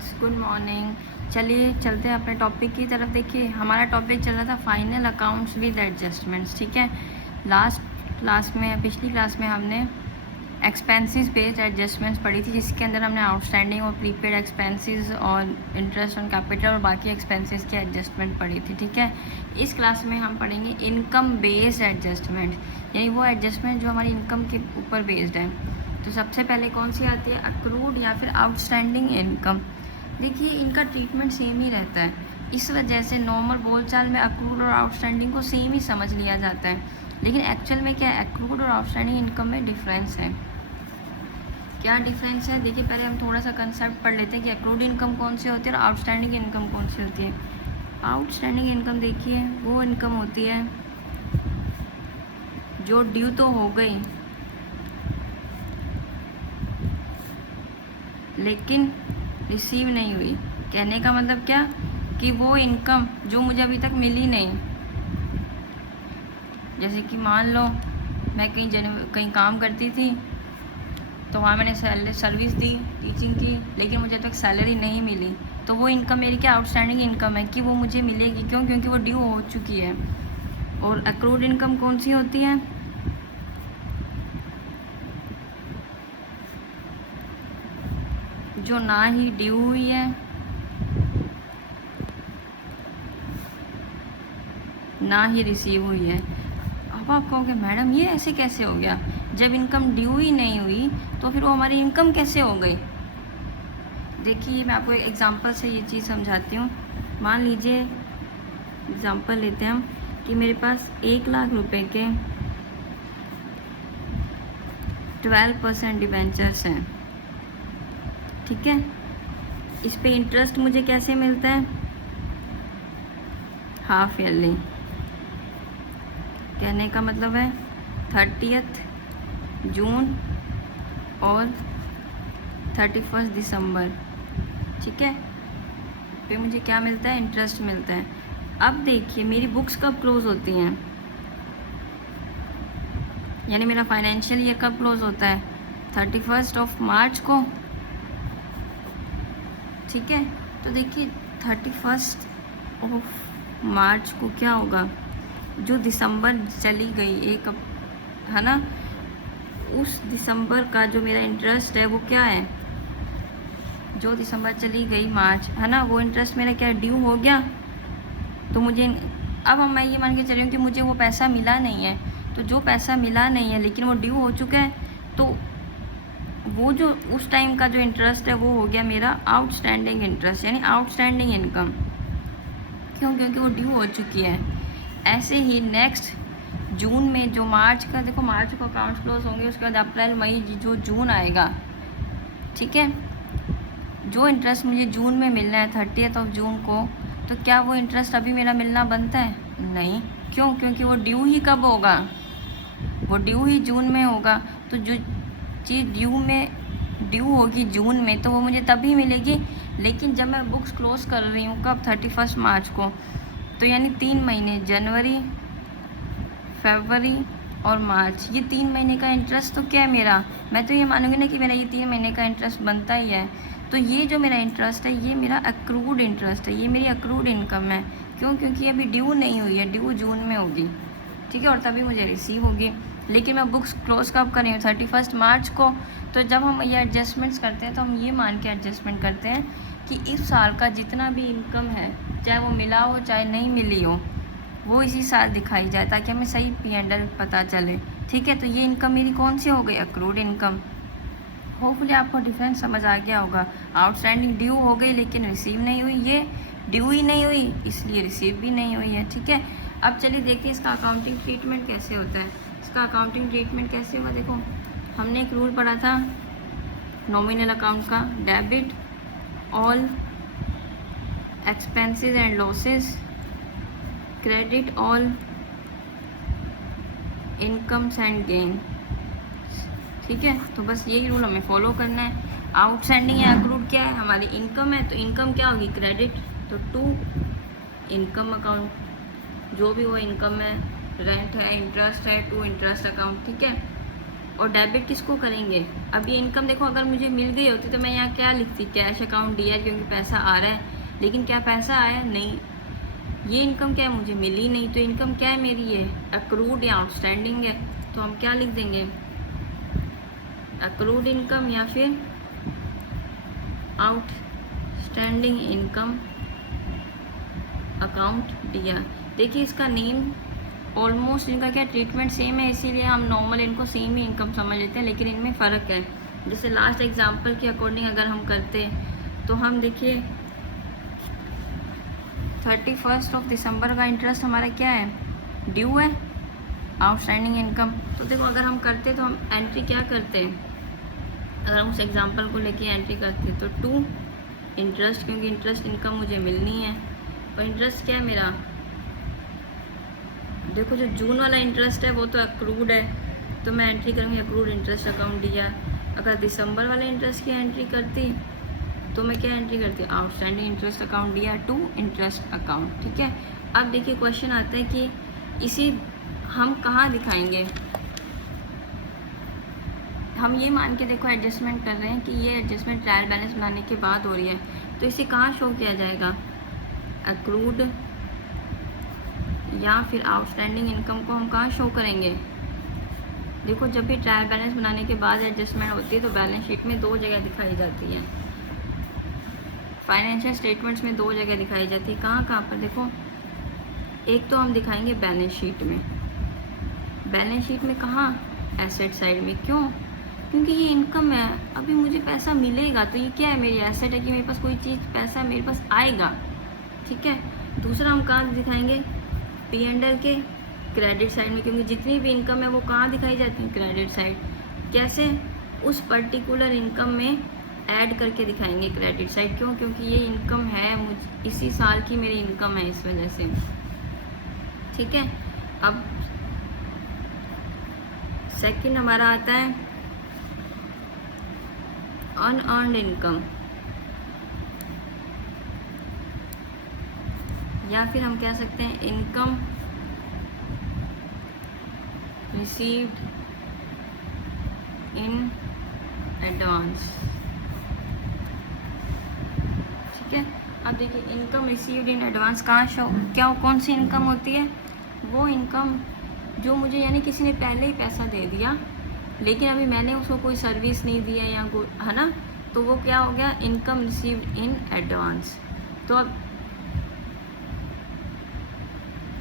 Students, good morning. चलिए चलते हैं अपने टॉपिक की तरफ। देखिए हमारा टॉपिक चल रहा था फाइनल अकाउंट्स विद एडजस्टमेंट्स। ठीक है, पिछली क्लास में हमने एक्सपेंसेस बेस्ड एडजस्टमेंट्स पढ़ी थी, जिसके अंदर हमने आउटस्टैंडिंग और प्रीपेड एक्सपेंसेस और इंटरेस्ट ऑन कैपिटल और बाकी एक्सपेंसेस की एडजस्टमेंट पढ़ी थी। ठीक है, इस क्लास में हम पढ़ेंगे इनकम बेस्ड एडजस्टमेंट, यानी वो एडजस्टमेंट जो हमारी इनकम के ऊपर बेस्ड है। तो सबसे पहले कौन सी आती है, अक्रूड या फिर आउटस्टैंडिंग इनकम। देखिए इनका ट्रीटमेंट सेम ही रहता है, इस वजह से नॉर्मल बोलचाल में अक्रूड और आउटस्टैंडिंग को सेम ही समझ लिया जाता है, लेकिन एक्चुअल में क्या है, अक्रूड और आउटस्टैंडिंग इनकम में डिफरेंस है। क्या डिफरेंस है, देखिए पहले हम थोड़ा सा कंसेप्ट पढ़ लेते हैं कि अक्रूड इनकम कौन सी होती है और आउटस्टैंडिंग इनकम कौन सी होती है। आउटस्टैंडिंग इनकम देखिए वो इनकम होती है जो ड्यू तो हो गई लेकिन रिसीव नहीं हुई। कहने का मतलब क्या कि वो इनकम जो मुझे अभी तक मिली नहीं, जैसे कि मान लो मैं कहीं काम करती थी तो वहाँ मैंने सर्विस दी टीचिंग की, लेकिन मुझे तक सैलरी नहीं मिली, तो वो इनकम मेरी क्या आउटस्टैंडिंग इनकम है कि वो मुझे मिलेगी। क्यों? क्योंकि वो ड्यू हो चुकी है। और अक्रूड इनकम कौन सी होती है, जो ना ही ड्यू हुई है ना ही रिसीव हुई है। अब आप कहोगे मैडम ये ऐसे कैसे हो गया, जब इनकम ड्यू ही नहीं हुई तो फिर वो हमारी इनकम कैसे हो गई। देखिए मैं आपको एक एग्जांपल से ये चीज़ समझाती हूँ। मान लीजिए एग्जांपल लेते हैं हम कि मेरे पास 1,00,000 रुपए के 12% डिबेंचर्स हैं। ठीक है, इस पे इंटरेस्ट मुझे कैसे मिलता है, हाफ ईयरली। कहने का मतलब है 30 जून और 31 दिसंबर। ठीक है, पे मुझे क्या मिलता है, इंटरेस्ट मिलता है। अब देखिए मेरी बुक्स कब क्लोज होती हैं, यानी मेरा फाइनेंशियल ईयर कब क्लोज होता है, 31 मार्च को। ठीक है, तो देखिए 31 मार्च को क्या होगा, जो दिसंबर चली गई एक है ना, उस दिसंबर का जो मेरा इंटरेस्ट है वो क्या है, जो दिसंबर चली गई मार्च है ना, वो इंटरेस्ट मेरा क्या ड्यू हो गया। तो मुझे अब मैं ये मान के चल रही हूँ कि मुझे वो पैसा मिला नहीं है, तो जो पैसा मिला नहीं है लेकिन वो ड्यू हो चुका है, तो वो जो उस टाइम का जो इंटरेस्ट है वो हो गया मेरा आउटस्टैंडिंग इंटरेस्ट, यानी आउटस्टैंडिंग इनकम। क्यों? क्योंकि वो ड्यू हो चुकी है। ऐसे ही नेक्स्ट जून में जो मार्च का, देखो मार्च को अकाउंट्स क्लोज होंगे, उसके बाद अप्रैल मई जो जून आएगा। ठीक है, जो इंटरेस्ट मुझे जून में मिलना है 30 जून को, तो क्या वो इंटरेस्ट अभी मेरा मिलना बनता है, नहीं। क्यों? क्योंकि वो ड्यू ही कब होगा, वो ड्यू ही जून में होगा। तो जो चीज़ ड्यू होगी जून में तो वो मुझे तभी मिलेगी, लेकिन जब मैं बुक्स क्लोज कर रही हूँ कब, 31 मार्च को, तो यानी 3 महीने, जनवरी फरवरी और मार्च, ये 3 महीने का इंटरेस्ट तो क्या है मेरा, मैं तो ये मानूंगी ना कि मेरा ये 3 महीने का इंटरेस्ट बनता ही है। तो ये जो मेरा इंटरेस्ट है ये मेरा अक्रूड इंटरेस्ट है, ये मेरी अक्रूड इनकम है। क्यों? क्योंकि अभी ड्यू नहीं हुई है, ड्यू जून में होगी। ठीक है, और तभी मुझे रिसीव होगी। लेकिन मैं बुक्स क्लोज कब कर रही हूँ, 31 मार्च को। तो जब हम ये एडजस्टमेंट्स करते हैं तो हम ये मान के एडजस्टमेंट करते हैं कि इस साल का जितना भी इनकम है, चाहे वो मिला हो चाहे नहीं मिली हो, वो इसी साल दिखाई जाए, ताकि हमें सही P&L पता चले। ठीक है, तो ये इनकम मेरी कौन सी हो गई, अक्रूड इनकम। होपफुली आपको डिफरेंस समझ आ गया होगा। आउटस्टैंडिंग ड्यू हो गई लेकिन रिसीव नहीं हुई, ये ड्यू ही नहीं हुई इसलिए रिसीव भी नहीं हुई है। ठीक है, अब चलिए देखते हैं इसका अकाउंटिंग ट्रीटमेंट कैसे होता है। इसका अकाउंटिंग ट्रीटमेंट कैसे होगा, देखो हमने एक रूल पढ़ा था नॉमिनल अकाउंट का, debit all expenses and losses, credit all incomes and gain. ठीक है, तो बस यही रूल हमें फॉलो करना है। आउटस्टैंडिंग या अक्रूड क्या है, हमारी इनकम है, तो इनकम क्या होगी, क्रेडिट, तो टू इनकम अकाउंट, जो भी वो इनकम है, रेंट है, इंटरेस्ट है, टू इंटरेस्ट अकाउंट। ठीक है, और डेबिट किसको करेंगे। अब ये इनकम देखो अगर मुझे मिल गई होती तो मैं यहाँ क्या लिखती, कैश अकाउंट दिया क्योंकि पैसा आ रहा है, लेकिन क्या पैसा आया नहीं, ये इनकम क्या है मुझे मिली नहीं, तो इनकम क्या है मेरी, ये अक्रूड या आउटस्टैंडिंग है। तो हम क्या लिख देंगे, अक्रूड इनकम या फिर आउटस्टैंडिंग इनकम अकाउंट दिया। देखिए इसका नेम ऑलमोस्ट इनका क्या ट्रीटमेंट सेम है, इसीलिए हम नॉर्मल इनको सेम ही इनकम समझ लेते हैं, लेकिन इनमें फ़र्क है। जैसे लास्ट एग्जांपल के अकॉर्डिंग अगर हम करते तो हम देखिए 31 दिसंबर का इंटरेस्ट हमारा क्या है, ड्यू है, आउटस्टैंडिंग इनकम। तो देखो अगर हम करते तो हम एंट्री क्या करते हैं, अगर हम उस एग्जांपल को लेके एंट्री करते तो टू इंटरेस्ट, क्योंकि इंटरेस्ट इनकम मुझे मिलनी है और इंटरेस्ट क्या है मेरा, देखो जो जून वाला इंटरेस्ट है वो तो अक्रूड है, तो मैं एंट्री करूँगी अक्रूड इंटरेस्ट अकाउंट दिया। अगर दिसंबर वाले इंटरेस्ट की एंट्री करती तो मैं क्या एंट्री करती, आउटस्टैंडिंग इंटरेस्ट अकाउंट दिया टू इंटरेस्ट अकाउंट। ठीक है, अब देखिए क्वेश्चन आता है कि इसी हम कहाँ दिखाएंगे, हम ये मान के देखो एडजस्टमेंट कर रहे हैं कि ये एडजस्टमेंट ट्रायल बैलेंस बनाने के बाद हो रही है, तो इसे कहाँ शो किया जाएगा, अक्रूड या फिर आउटस्टैंडिंग इनकम को हम कहाँ शो करेंगे। देखो जब भी ट्रायल बैलेंस बनाने के बाद एडजस्टमेंट होती है तो बैलेंस शीट में दो जगह दिखाई जाती है, फाइनेंशियल स्टेटमेंट्स में दो जगह दिखाई जाती है। कहाँ कहाँ पर देखो, एक तो हम दिखाएंगे बैलेंस शीट में, बैलेंस शीट में कहाँ, एसेट साइड में। क्यों, क्योंकि ये इनकम है, अभी मुझे पैसा मिलेगा तो ये क्या है, मेरी एसेट है कि मेरे पास कोई चीज़ पैसा मेरे पास आएगा। ठीक है, दूसरा हम कहाँ दिखाएंगे, P&L के क्रेडिट साइड में, क्योंकि जितनी भी इनकम है वो कहाँ दिखाई जाती है, क्रेडिट साइड। कैसे, उस पर्टिकुलर इनकम में ऐड करके दिखाएंगे क्रेडिट साइड। क्यों, क्योंकि ये इनकम है मुझ इसी साल की मेरी इनकम है, इस वजह से। ठीक है, अब सेकंड हमारा आता है अनअर्न्ड इनकम, या फिर हम कह सकते हैं इनकम रिसीव्ड इन एडवांस। ठीक है, अब देखिए इनकम रिसीव्ड इन एडवांस कहाँ शो, क्या कौन सी इनकम होती है, वो इनकम जो मुझे यानी किसी ने पहले ही पैसा दे दिया लेकिन अभी मैंने उसको कोई सर्विस नहीं दिया या है ना, तो वो क्या हो गया, इनकम रिसीव्ड इन एडवांस। तो अब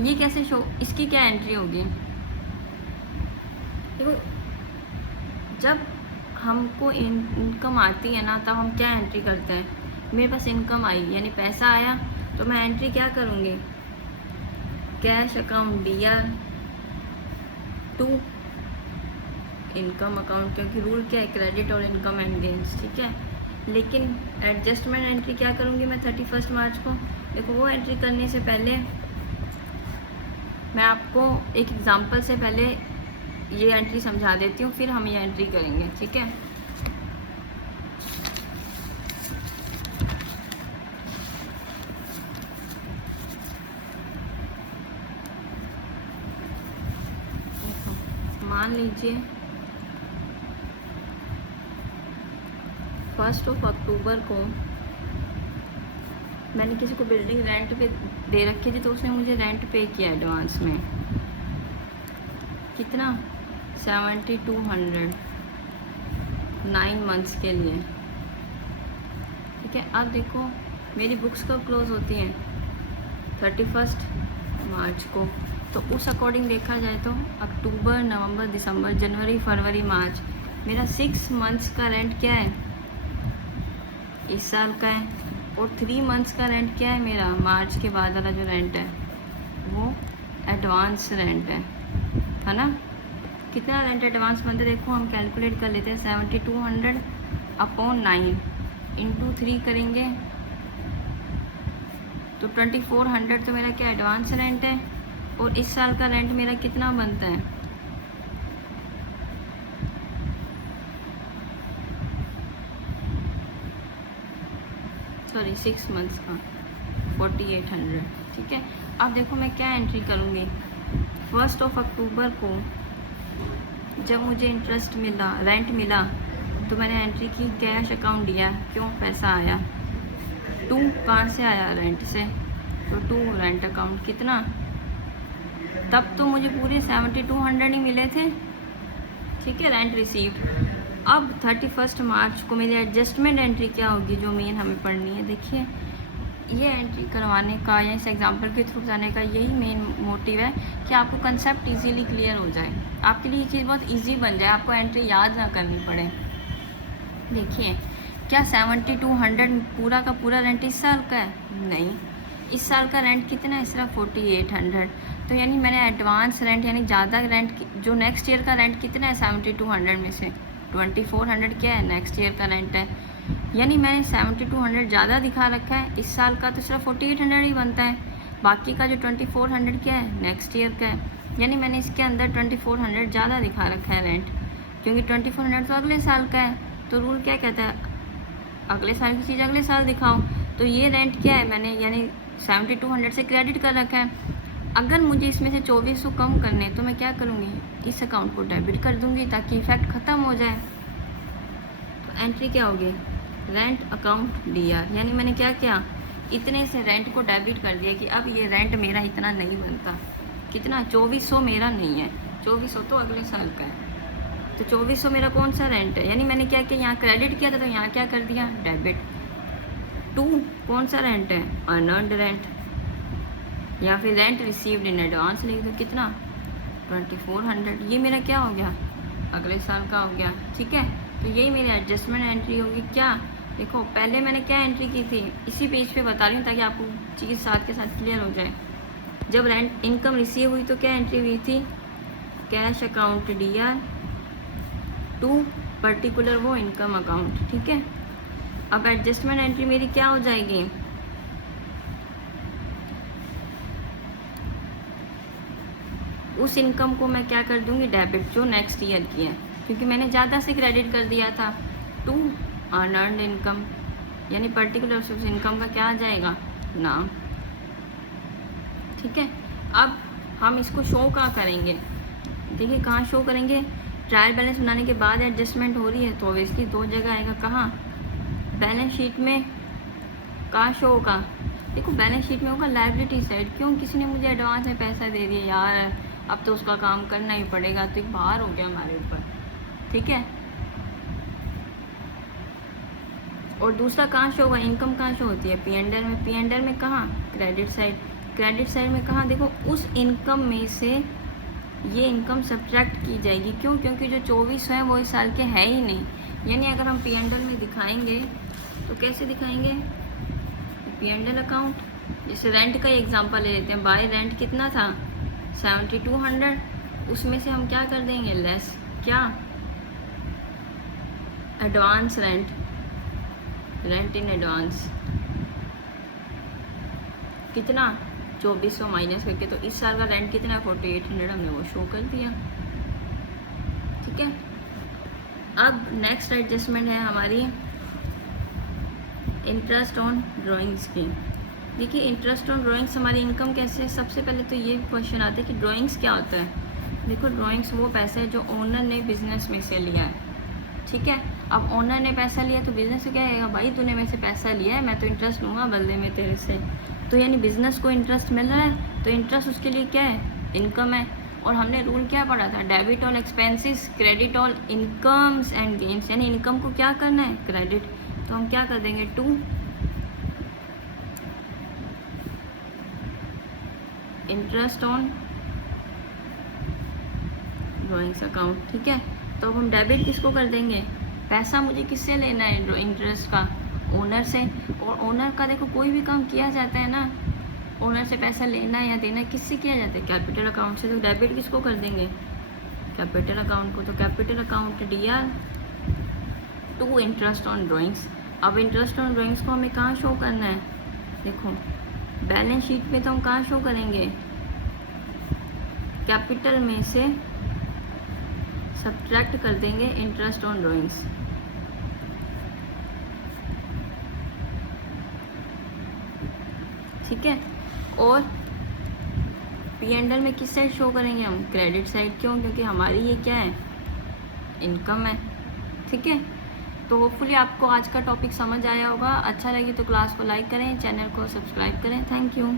ये कैसे शो, इसकी क्या एंट्री होगी, देखो जब हमको इनकम आती है ना तब हम क्या एंट्री करते हैं, मेरे पास इनकम आई यानी पैसा आया तो मैं एंट्री क्या करूँगी, कैश अकाउंट दिया टू इनकम अकाउंट, क्योंकि रूल क्या है, क्रेडिट और इनकम एंड गेन्स। ठीक है, लेकिन एडजस्टमेंट एंट्री क्या करूँगी मैं 31 मार्च को। देखो वो एंट्री करने से पहले मैं आपको एक एग्जांपल से पहले ये एंट्री समझा देती हूँ, फिर हम ये एंट्री करेंगे। ठीक है, मान लीजिए 1 अक्टूबर को मैंने किसी को बिल्डिंग रेंट पे दे रखी थी, तो उसने मुझे रेंट पे किया एडवांस में, कितना 7200 9 मंथ्स के लिए। ठीक है, अब देखो मेरी बुक्स कब क्लोज होती हैं, 31 मार्च को, तो उस अकॉर्डिंग देखा जाए तो अक्टूबर नवंबर दिसंबर जनवरी फरवरी मार्च मेरा 6 मंथ्स का रेंट क्या है, इस साल का है, और 3 मंथ्स का रेंट क्या है मेरा, मार्च के बाद वाला जो रेंट है वो एडवांस रेंट है ना। कितना रेंट एडवांस बनता है, देखो हम कैलकुलेट कर लेते हैं, 7200 अपॉन 9 इंटू 3 करेंगे तो 2400 तो मेरा क्या एडवांस रेंट है, और इस साल का रेंट मेरा कितना बनता है, सॉरी 6 मंथ्स का 4800। ठीक है, अब देखो मैं क्या एंट्री करूँगी, 1 अक्टूबर को जब मुझे इंटरेस्ट मिला, रेंट मिला, तो मैंने एंट्री की कैश अकाउंट दिया, क्यों पैसा आया। 2 कहाँ से आया, रेंट से, तो 2 रेंट अकाउंट कितना, तब तो मुझे पूरे 7200 ही मिले थे, ठीक है, रेंट रिसीव्ड। अब 31 मार्च को मेरी एडजस्टमेंट एंट्री क्या होगी, जो मेन हमें पढ़नी है। देखिए ये एंट्री करवाने का या इस एग्जांपल के थ्रू जाने का यही मेन मोटिव है कि आपको कंसेप्ट इजीली क्लियर हो जाए, आपके लिए ये चीज़ बहुत इजी बन जाए, आपको एंट्री याद ना करनी पड़े। देखिए क्या 7200 पूरा का पूरा रेंट इस साल का है, नहीं, इस साल का रेंट कितना है, सिर्फ 4800। तो यानी मैंने एडवांस रेंट यानी ज़्यादा रेंट, जो नेक्स्ट ईयर का रेंट कितना है 7200 में से 2400 क्या है, नेक्स्ट ईयर का रेंट है, यानी मैंने 7200 ज़्यादा दिखा रखा है। इस साल का तो सिर्फ 4800 ही बनता है, बाकी का जो 2400 क्या है, नेक्स्ट ईयर का है, यानी मैंने इसके अंदर 2400 ज़्यादा दिखा रखा है रेंट, क्योंकि 2400 तो अगले साल का है। तो रूल क्या कहता है, अगले साल की चीज़ अगले साल दिखाओ। तो ये रेंट क्या है, मैंने यानी 7200 से क्रेडिट कर रखा है। अगर मुझे इसमें से 2400 कम करने, तो मैं क्या करूँगी, इस अकाउंट को डेबिट कर दूँगी ताकि इफेक्ट ख़त्म हो जाए। तो एंट्री क्या होगी, रेंट अकाउंट DR, यानी मैंने क्या किया, इतने से रेंट को डेबिट कर दिया कि अब ये रेंट मेरा इतना नहीं बनता, कितना, 2400 मेरा नहीं है, 2400 तो अगले साल का है। तो 2400 मेरा कौन सा रेंट है, यानी मैंने क्या किया, यहाँ क्रेडिट किया था तो यहाँ क्या कर दिया, डेबिट। 2 कौन सा रेंट है, अनअर्न्ड रेंट, या फिर रेंट रिसीव्ड इन एडवांस लिख दो, कितना, 2400, ये मेरा क्या हो गया, अगले साल का हो गया, ठीक है। तो यही मेरी एडजस्टमेंट एंट्री होगी। क्या, देखो पहले मैंने क्या एंट्री की थी, इसी पेज पे बता रही हूँ ताकि आपको चीज़ साथ के साथ क्लियर हो जाए। जब रेंट इनकम रिसीव हुई तो क्या एंट्री हुई थी, कैश अकाउंट DR, 2 पर्टिकुलर वो इनकम अकाउंट, ठीक है। अब एडजस्टमेंट एंट्री मेरी क्या हो जाएगी, उस इनकम को मैं क्या कर दूंगी, डेबिट, जो नेक्स्ट ईयर की है, क्योंकि मैंने ज़्यादा से क्रेडिट कर दिया था। 2 अनअर्न्ड इनकम, यानी पर्टिकुलर सोर्स इनकम का क्या आ जाएगा, नाम, ठीक है। अब हम इसको शो कहाँ करेंगे, देखिए कहाँ शो करेंगे, ट्रायल बैलेंस बनाने के बाद एडजस्टमेंट हो रही है तो ऑब्वियसली 2 जगह आएगा, कहाँ, बैलेंस शीट में, कहाँ शो होगा, देखो बैलेंस शीट में होगा लायबिलिटी साइड, क्यों, किसी ने मुझे एडवांस में पैसा दे दिया यार, अब तो उसका काम करना ही पड़ेगा, तो एक भार हो गया हमारे ऊपर, ठीक है। और दूसरा कहाँ शो होगा, इनकम कहाँ शो होती है, P&L में, P&L में कहाँ, क्रेडिट साइड, क्रेडिट साइड में कहाँ, देखो उस इनकम में से ये इनकम सब्ट्रैक्ट की जाएगी, क्यों, क्योंकि जो 2400 है वो इस साल के है ही नहीं, यानी अगर हम P&L में दिखाएंगे तो कैसे दिखाएंगे, P&L अकाउंट, जैसे रेंट का एग्जांपल ले लेते हैं, बाय रेंट कितना था 7200, उसमें से हम क्या कर देंगे, लेस, क्या, advance rent, rent in advance कितना, 2400 माइनस करके, तो इस साल का रेंट कितना है 4800, हमने वो शो कर दिया, ठीक है। अब नेक्स्ट एडजस्टमेंट है हमारी इंटरेस्ट ऑन ड्राइंग्स की। देखिए इंटरेस्ट ऑन ड्राइंग्स हमारी इनकम कैसे है, सबसे पहले तो ये क्वेश्चन आता है कि ड्राइंग्स क्या होता है। देखो ड्राइंग्स वो पैसा है जो ओनर ने बिजनेस में से लिया है, ठीक है। अब ओनर ने पैसा लिया तो बिजनेस से क्या आएगा, भाई तूने मेरे से पैसा लिया है, मैं तो इंटरेस्ट लूँगा बदले में तेरे से, तो यानी बिजनेस को इंटरेस्ट मिल रहा है, तो इंटरेस्ट उसके लिए क्या है, इनकम है। और हमने रूल क्या पढ़ा था, debit all expenses, credit all incomes and gains, यानी इनकम को क्या करना है, क्रेडिट, तो हम क्या कर देंगे 2 इंटरेस्ट ऑन ड्राइंग्स अकाउंट, ठीक है। तो अब हम डेबिट किसको कर देंगे, पैसा मुझे किससे लेना है, इंटरेस्ट का, ओनर से। और ओनर का देखो कोई भी काम किया जाता है ना, ओनर से पैसा लेना या देना किससे किया जाता है, कैपिटल अकाउंट से, तो डेबिट किसको कर देंगे, कैपिटल अकाउंट को। तो capital account DR, 2 interest on drawings. अब इंटरेस्ट ऑन ड्राइंग्स को हमें कहाँ शो करना है, देखो बैलेंस शीट में तो हम कहाँ शो करेंगे, कैपिटल में से सब्ट्रैक्ट कर देंगे इंटरेस्ट ऑन ड्राइंग्स, ठीक है। और P&L में किस साइड शो करेंगे हम, क्रेडिट साइड, क्यों, क्योंकि हमारी ये क्या है, इनकम है। ठीक है, तो होपफुली आपको आज का टॉपिक समझ आया होगा। अच्छा लगे तो क्लास को लाइक करें, चैनल को सब्सक्राइब करें। Thank you.